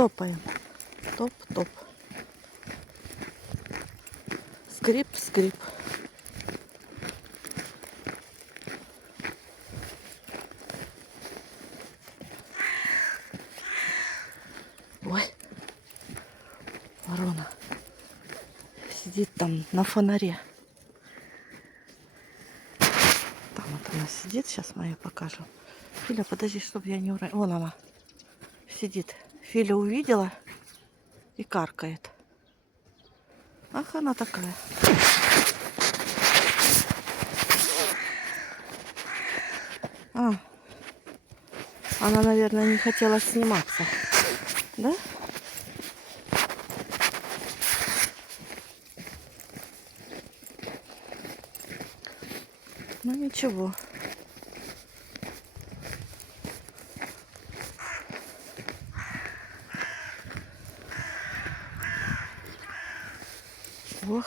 Топаем. Топ-топ. Скрип-скрип. Ой, ворона сидит там на фонаре. Там вот она сидит, сейчас мы ее покажем. Филя, подожди, чтобы я не уронила. Вон она сидит. Филя увидела и каркает. Ах, она такая. Она, наверное, не хотела сниматься. Да? Ну ничего. Ох,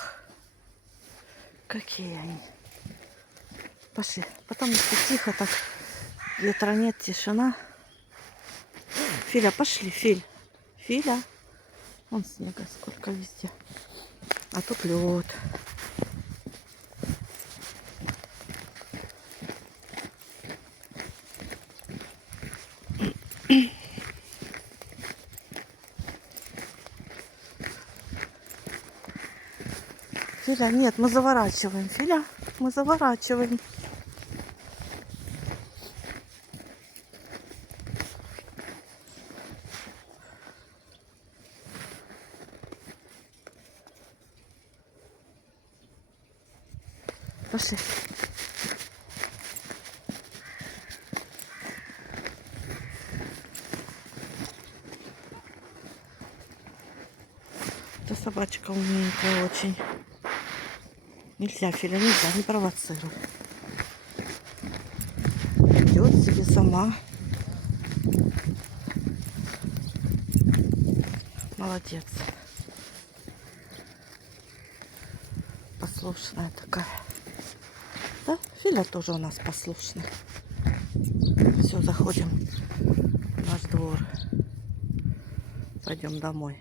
какие они. Пошли. Потому что тихо так. Ветра нет, тишина. Филя, пошли, Филь. Филя. Вон снега сколько везде. А тут лед. Филя, нет, мы заворачиваем. Филя, мы заворачиваем. Пошли. Это собачка умненькая очень. Нельзя, Филя, нельзя, не провоцируй. Идет себе сама. Молодец. Послушная такая. Да, Филя тоже у нас послушная. Все, заходим в наш двор. Пойдем домой.